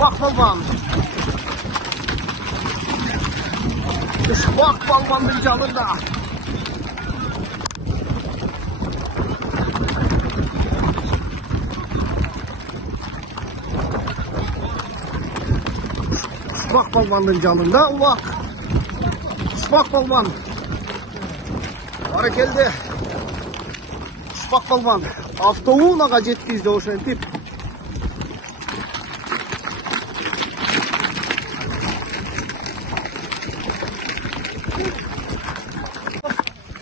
Uşbak balvan. Uşbak balvanın yanında. Uşbak balvanın yanında ulak. Uşbak balvan. Bari geldi. Uşbak balvan. Avtovunaga жеткизди ошентип.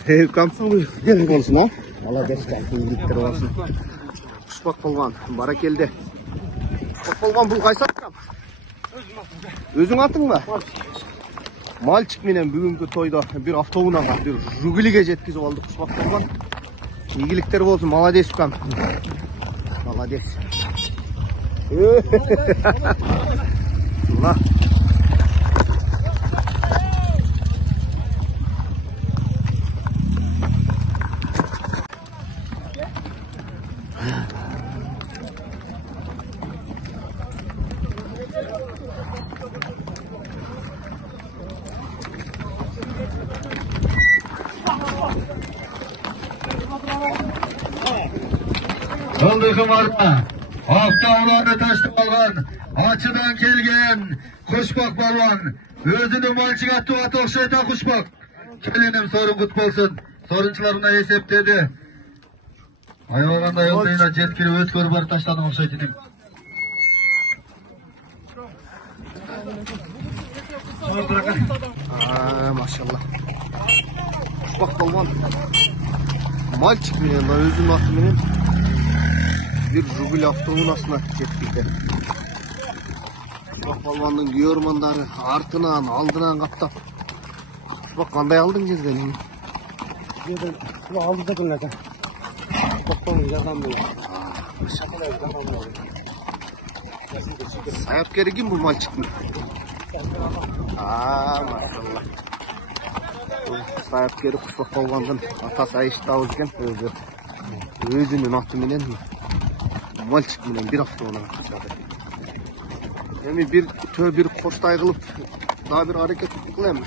Kamsың керек болсын, а? Молодец, ийликтер болсын. Ушбак балван, баракелде. Ушбак балван бул кайсы аткам? Өзүң атың ба? Мальчик менен бүгүнкү тойдо бир автоунага, бир жугилиге жеткизип алдык Ушбак балван. Ийгиликтер болсын, молодец кам. Молодец. Ла. Yıldızım arpa, avtavlarını taşıp algan, açıdan kelgen, Kuşbak balvan, özünü malçıga tuat okşaytan Kuşbak. Kelinim sorun kut bolsun, sorunçularına eseptedi. Ayağında yoldayına cetkili ötkörü bar taşladım okşaytinim. Maşallah. Uşbak balvan. Мальчик менен, өзүнүн аты менен бир жугул автоунаасына жеткизди. Ушбак балвандын күйөрмандары артынан, алдынан каптап. Ушбак кандай алдың жерден? Жерден алдыда келет. Токтоң жардам менен. Саяпкери ким бул мальчиктин? Машалла. Саяпкери Ушбак балвандын атасы Айыштабыз экен, өзүнүн аты менен мальчик менен бир автоунага катышады. Эми бир коштай кылып, дагы бир аракет кылам.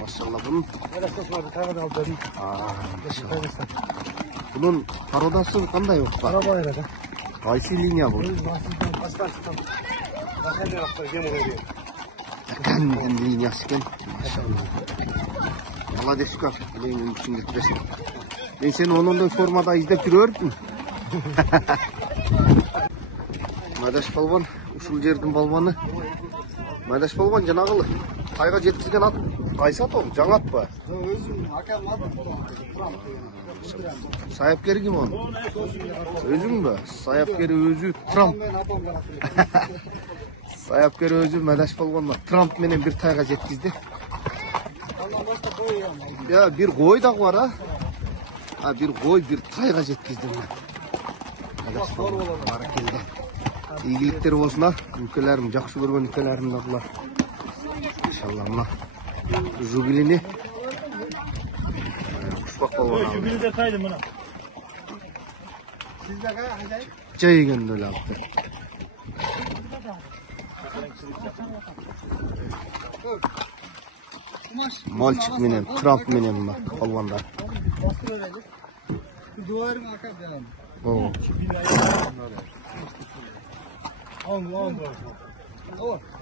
Машалла, бунун породасы кандай болуп калат? Арабайра. Кайсы линия бул? Такан линиясы экен. Молодец, как мен үчүн кетпесин. Мен сени онондой формада издеп жүрөрмүн. Майдаш балван, ушул жердин балваны. Майдаш балван жанагы тайга жеткизген ат кайсы ат ол? Жаңы ат ба? Өзүм акам атым. Саяпкери ким он? Өзүң ба? Саяпкери өзү Трамп. Саяпкери өзү Майдаш балван Трамп менен бир тайга жеткизди. Ya bir koy da var ha. Bir koy bir tayga жеткиздим мен. Баракелде. Ийгиликтер болсун а. Ülkelerim, жакшы көргөн ülkelerim да булар. Иншалла мына жугилини Ушбак балван. Жугилиде кайды мына. Жайгенде эле алды. Мальчик менен, Трамп менен балвандар.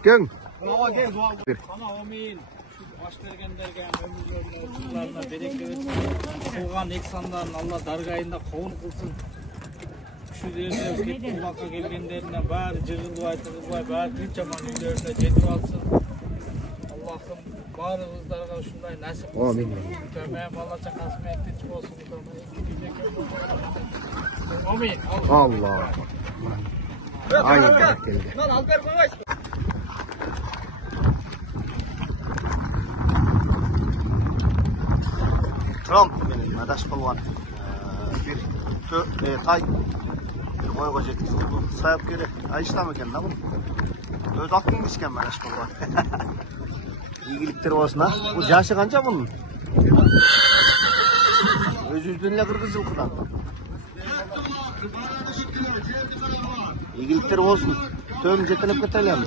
Кең. Baş bergenlerge, ömürlerine, bereke versin. Soğan eksanların Allah dargayında kovun kılsın. Şu yerine ulaka gelgenlerine bari cırılbay, tırılbay, bari tinçaman üllerine jetip alsın. Allah'ım bari kızlarga şunday nasip olsun. Amin. Kömeğim Allah çakasım ektinç olsun. Amin. Allah. Aynen geldi. Trump benim Madaş balvan bir tay bir koyga жеткизди bu Саяпкери Айыштаб экен да бул өз атын бишкен Madaş balvan ийгиликтер болсун а бул жашы канча бунун өзүбүздөн эле 40 жылкыдан İyilikler olsun. Tövüm jetelep ketelim.